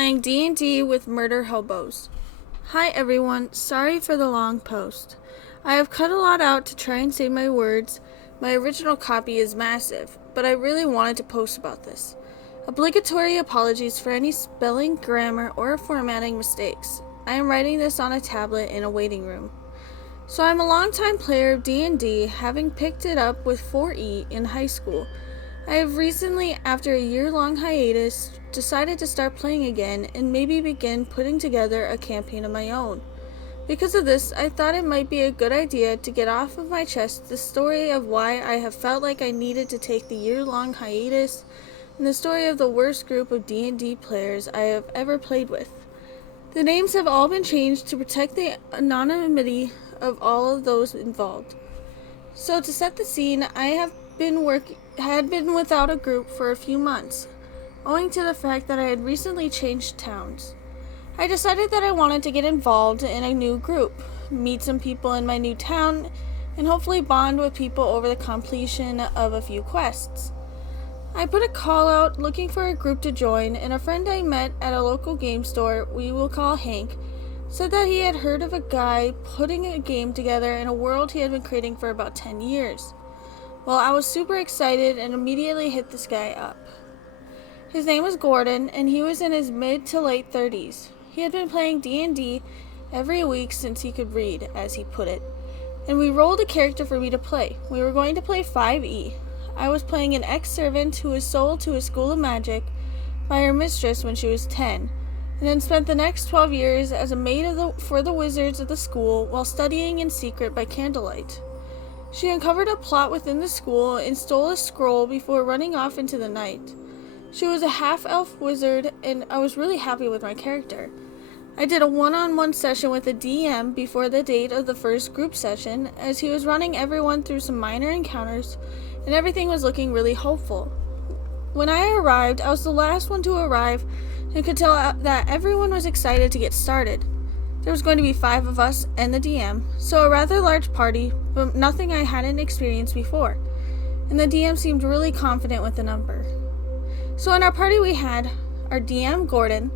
playing D&D with Murder Hobos. Hi everyone, sorry for the long post. I have cut a lot out to try and save my words. My original copy is massive, but I really wanted to post about this. Obligatory apologies for any spelling, grammar, or formatting mistakes. I am writing this on a tablet in a waiting room. So I'm a longtime player of D&D, having picked it up with 4E in high school. I have recently, after a year-long hiatus, decided to start playing again and maybe begin putting together a campaign of my own. Because of this, I thought it might be a good idea to get off of my chest the story of why I have felt like I needed to take the year-long hiatus and the story of the worst group of D&D players I have ever played with. The names have all been changed to protect the anonymity of all of those involved. So to set the scene, I had been without a group for a few months, owing to the fact that I had recently changed towns. I decided that I wanted to get involved in a new group, meet some people in my new town, and hopefully bond with people over the completion of a few quests. I put a call out looking for a group to join, and a friend I met at a local game store, we will call Hank, said that he had heard of a guy putting a game together in a world he had been creating for about 10 years. Well, I was super excited and immediately hit this guy up. His name was Gordon, and he was in his mid to late 30s. He had been playing D&D every week since he could read, as he put it, and we rolled a character for me to play. We were going to play 5E. I was playing an ex-servant who was sold to a school of magic by her mistress when she was 10, and then spent the next 12 years as a maid for the wizards of the school while studying in secret by candlelight. She uncovered a plot within the school and stole a scroll before running off into the night. She was a half-elf wizard, and I was really happy with my character. I did a one-on-one session with the DM before the date of the first group session, as he was running everyone through some minor encounters, and everything was looking really hopeful. When I arrived, I was the last one to arrive, and could tell that everyone was excited to get started. There was going to be 5 of us and the DM, so a rather large party, but nothing I hadn't experienced before, and the DM seemed really confident with the number. So in our party we had our DM Gordon,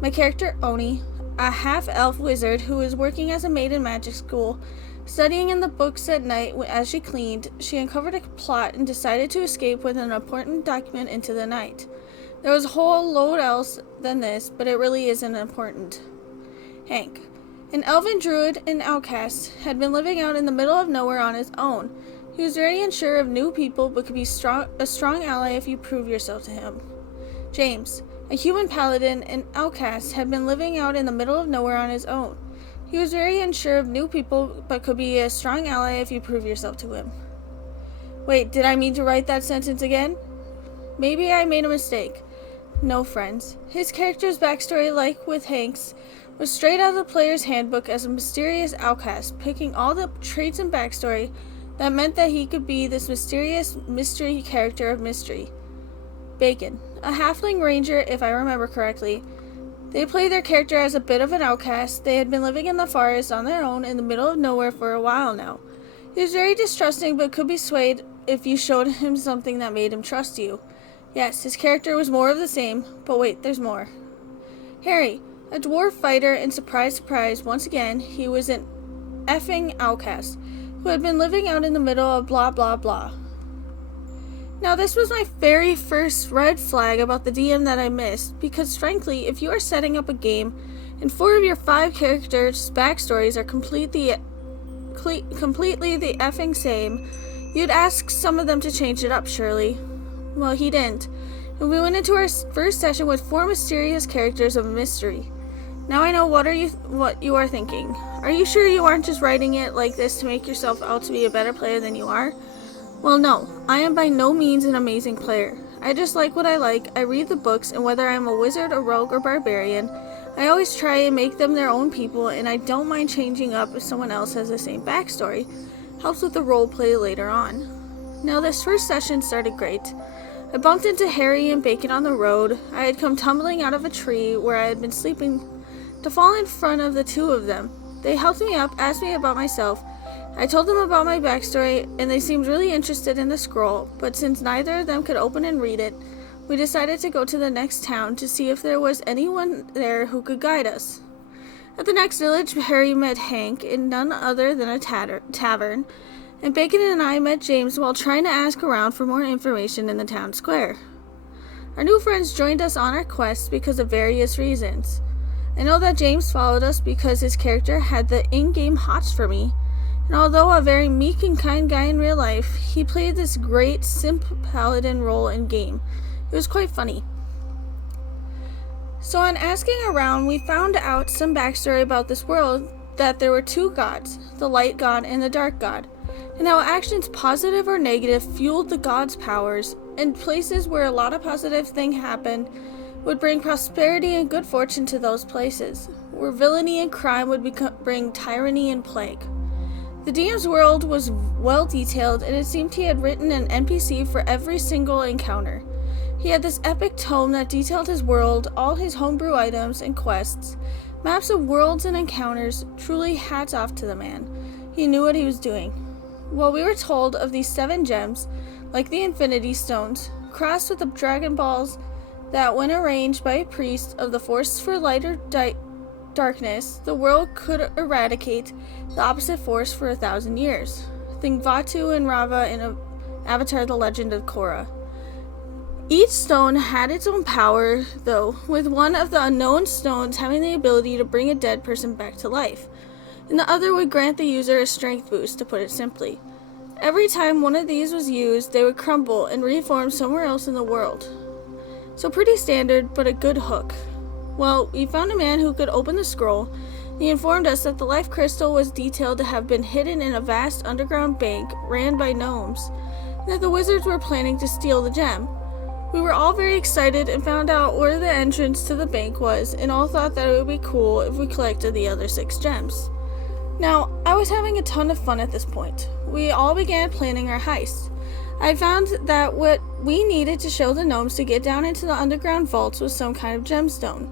my character Oni, a half-elf wizard who was working as a maid in magic school, studying in the books at night as she cleaned. She uncovered a plot and decided to escape with an important document into the night. There was a whole load else than this, but it really isn't important. Hank, an elven druid and outcast, had been living out in the middle of nowhere on his own. He was very unsure of new people, but could be a strong ally if you prove yourself to him. James, a human paladin and outcast, had been living out in the middle of nowhere on his own. He was very unsure of new people, but could be a strong ally if you prove yourself to him. Wait, did I mean to write that sentence again? Maybe I made a mistake. No, friends. His character's backstory, like with Hank's, was straight out of the player's handbook as a mysterious outcast, picking all the traits and backstory that meant that he could be this mysterious mystery character of mystery. Bacon, a halfling ranger, if I remember correctly. They played their character as a bit of an outcast. They had been living in the forest on their own in the middle of nowhere for a while now. He was very distrusting, but could be swayed if you showed him something that made him trust you. Yes, his character was more of the same, but wait, there's more. Harry, a dwarf fighter, and surprise, surprise, once again, he was an effing outcast who had been living out in the middle of blah blah blah. Now this was my very first red flag about the DM that I missed, because frankly, if you are setting up a game and 4 of your 5 characters' backstories are completely the effing same, you'd ask some of them to change it up, surely. Well, he didn't, and we went into our first session with 4 mysterious characters of mystery. Now I know what you are thinking. Are you sure you aren't just writing it like this to make yourself out to be a better player than you are? Well, no, I am by no means an amazing player. I just like what I like. I read the books, and whether I'm a wizard, a rogue, or barbarian, I always try and make them their own people, and I don't mind changing up if someone else has the same backstory. Helps with the role play later on. Now this first session started great. I bumped into Harry and Bacon on the road. I had come tumbling out of a tree where I had been sleeping to fall in front of the 2 of them. They helped me up, asked me about myself. I told them about my backstory, and they seemed really interested in the scroll, but since neither of them could open and read it, we decided to go to the next town to see if there was anyone there who could guide us. At the next village, Harry met Hank in none other than a tavern, and Bacon and I met James while trying to ask around for more information in the town square. Our new friends joined us on our quest because of various reasons. I know that James followed us because his character had the in-game hots for me, and although a very meek and kind guy in real life, he played this great simp paladin role in-game. It was quite funny. So on asking around, we found out some backstory about this world, that there were two gods, the light god and the dark god, and how actions positive or negative fueled the god's powers, and places where a lot of positive things happened would bring prosperity and good fortune to those places, where villainy and crime would bring tyranny and plague. The DM's world was well detailed, and it seemed he had written an NPC for every single encounter. He had this epic tome that detailed his world, all his homebrew items and quests, maps of worlds and encounters. Truly hats off to the man. He knew what he was doing. Well, we were told of these 7 gems, like the Infinity Stones, crossed with the Dragon Balls, that when arranged by a priest of the force for light or darkness, the world could eradicate the opposite force for 1,000 years. Think Vatu and Rava in Avatar: The Legend of Korra. Each stone had its own power, though, with one of the unknown stones having the ability to bring a dead person back to life, and the other would grant the user a strength boost, to put it simply. Every time one of these was used, they would crumble and reform somewhere else in the world. So pretty standard, but a good hook. Well, we found a man who could open the scroll. He informed us that the life crystal was detailed to have been hidden in a vast underground bank ran by gnomes, and that the wizards were planning to steal the gem. We were all very excited and found out where the entrance to the bank was, and all thought that it would be cool if we collected the other 6 gems. Now, I was having a ton of fun at this point. We all began planning our heist. I found that what we needed to show the gnomes to get down into the underground vaults was some kind of gemstone.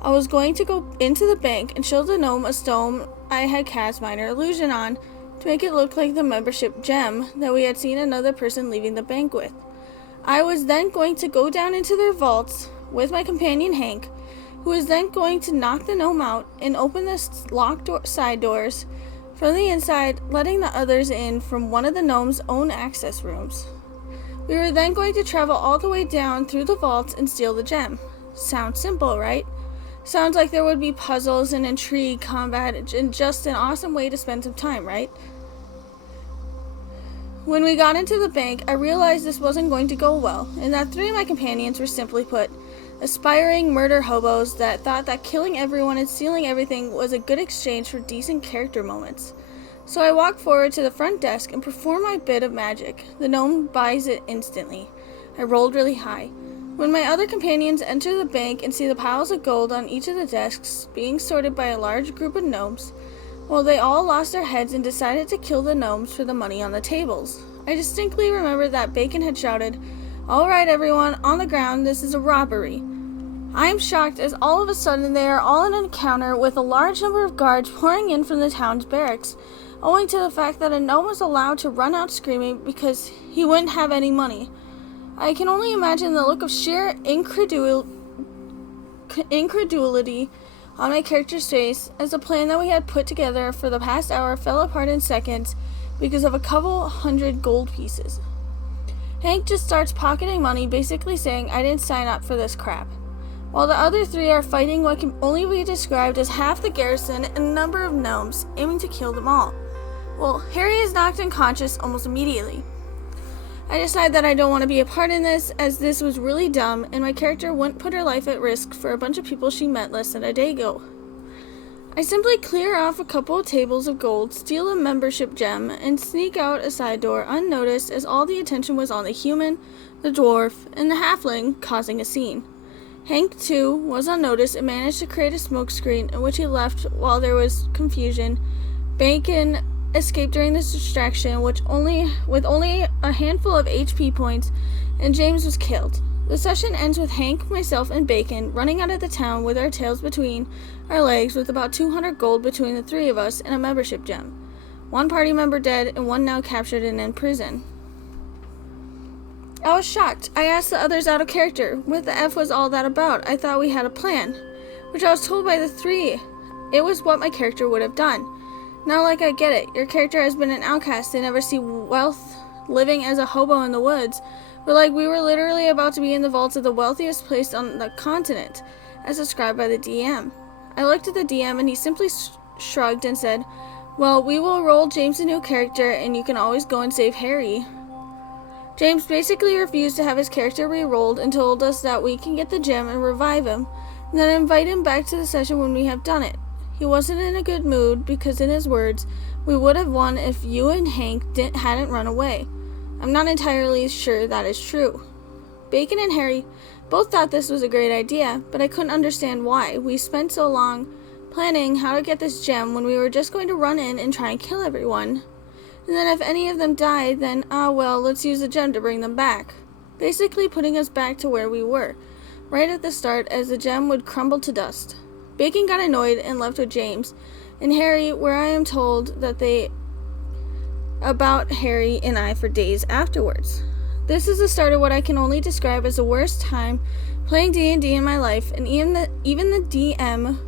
I was going to go into the bank and show the gnome a stone I had cast minor illusion on to make it look like the membership gem that we had seen another person leaving the bank with. I was then going to go down into their vaults with my companion Hank, who was then going to knock the gnome out and open the locked side doors from the inside, letting the others in from one of the gnome's own access rooms. We were then going to travel all the way down through the vaults and steal the gem. Sounds simple, right? Sounds like there would be puzzles and intrigue, combat, and just an awesome way to spend some time, right? When we got into the bank, I realized this wasn't going to go well, and that 3 of my companions were, simply put, aspiring murder hobos that thought that killing everyone and stealing everything was a good exchange for decent character moments. So I walked forward to the front desk and performed my bit of magic. The gnome buys it instantly. I rolled really high. When my other companions enter the bank and see the piles of gold on each of the desks being sorted by a large group of gnomes, well, they all lost their heads and decided to kill the gnomes for the money on the tables. I distinctly remember that Bacon had shouted, "All right, everyone, on the ground, this is a robbery." I am shocked as all of a sudden they are all in an encounter with a large number of guards pouring in from the town's barracks, owing to the fact that a gnome was allowed to run out screaming because he wouldn't have any money. I can only imagine the look of sheer incredulity on my character's face as the plan that we had put together for the past hour fell apart in seconds because of a couple 100 gold pieces. Hank just starts pocketing money, basically saying I didn't sign up for this crap, while the other 3 are fighting what can only be described as half the garrison and a number of gnomes, aiming to kill them all. Well, Harry is knocked unconscious almost immediately. I decide that I don't want to be a part in this, as this was really dumb, and my character wouldn't put her life at risk for a bunch of people she met less than a day ago. I simply clear off a couple of tables of gold, steal a membership gem, and sneak out a side door unnoticed, as all the attention was on the human, the dwarf, and the halfling causing a scene. Hank, too, was unnoticed and managed to create a smokescreen in which he left while there was confusion. Bacon escaped during this distraction, with only a handful of HP points, and James was killed. The session ends with Hank, myself, and Bacon running out of the town with our tails between our legs, with about 200 gold between the 3 of us and a membership gem. 1 party member dead and 1 now captured and in prison. I was shocked. I asked the others out of character. What the F was all that about? I thought we had a plan. Which I was told by the three. It was what my character would have done. Now, like, I get it. Your character has been an outcast. They never see wealth living as a hobo in the woods. But, like, we were literally about to be in the vaults of the wealthiest place on the continent, as described by the DM. I looked at the DM and he simply shrugged and said, well, we will roll James a new character and you can always go and save Harry. James basically refused to have his character re-rolled and told us that we can get the gem and revive him, and then invite him back to the session when we have done it. He wasn't in a good mood because, in his words, we would have won if you and Hank hadn't run away. I'm not entirely sure that is true. Bacon and Harry both thought this was a great idea, but I couldn't understand why. We spent so long planning how to get this gem when we were just going to run in and try and kill everyone. And then if any of them died, then, well, let's use the gem to bring them back. Basically putting us back to where we were, right at the start, as the gem would crumble to dust. Bacon got annoyed and left with James and Harry, where I am told that they about Harry and I for days afterwards. This is the start of what I can only describe as the worst time playing D&D in my life, and even the DM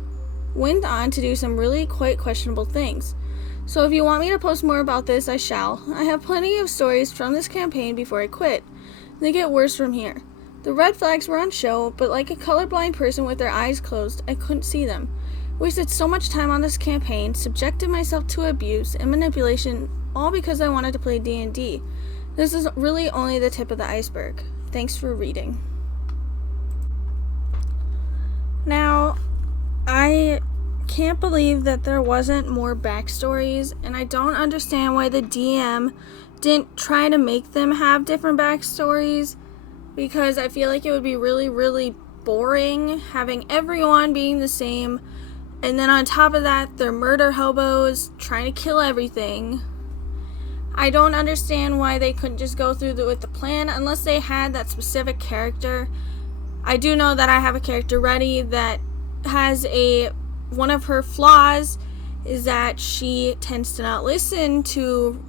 went on to do some really quite questionable things. So if you want me to post more about this, I shall. I have plenty of stories from this campaign before I quit. They get worse from here. The red flags were on show, but like a colorblind person with their eyes closed, I couldn't see them. Wasted so much time on this campaign, subjected myself to abuse and manipulation, all because I wanted to play D&D. This is really only the tip of the iceberg. Thanks for reading. Now, I can't believe that there wasn't more backstories, and I don't understand why the DM didn't try to make them have different backstories, because I feel like it would be really, really boring having everyone being the same, and then on top of that, they're murder hobos trying to kill everything. I don't understand why they couldn't just go through with the plan unless they had that specific character. I do know that I have a character ready that has one of her flaws is that she tends to not listen to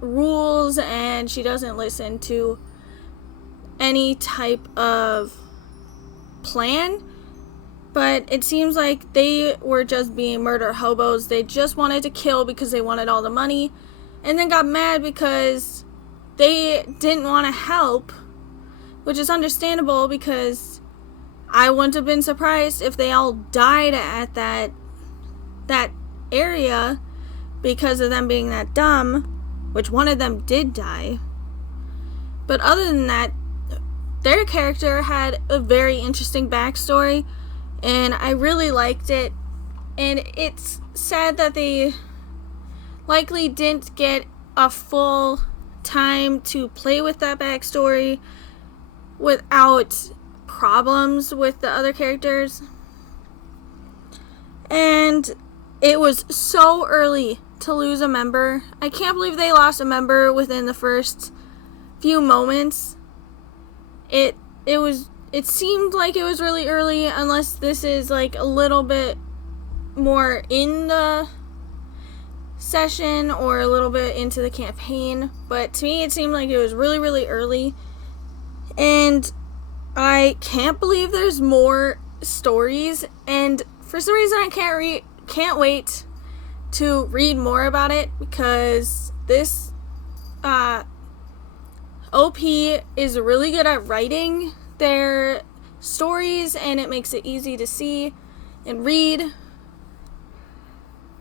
rules, and she doesn't listen to any type of plan. But it seems like they were just being murder hobos. They just wanted to kill because they wanted all the money, and then got mad because they didn't want to help, which is understandable because I wouldn't have been surprised if they all died at that area because of them being that dumb, which one of them did die. But other than that, their character had a very interesting backstory, and I really liked it. And it's sad that they likely didn't get a full time to play with that backstory without problems with the other characters. And it was so early to lose a member. I can't believe they lost a member within the first few moments. It seemed like it was really early, unless this is like a little bit more in the session or a little bit into the campaign. But to me, it seemed like it was really, really early. And I can't believe there's more stories, and for some reason I can't wait to read more about it, because this OP is really good at writing their stories, and it makes it easy to see and read.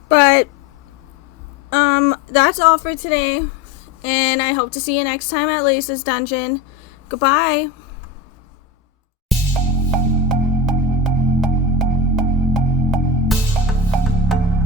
But that's all for today, and I hope to see you next time at Lisa's Dungeon. Goodbye.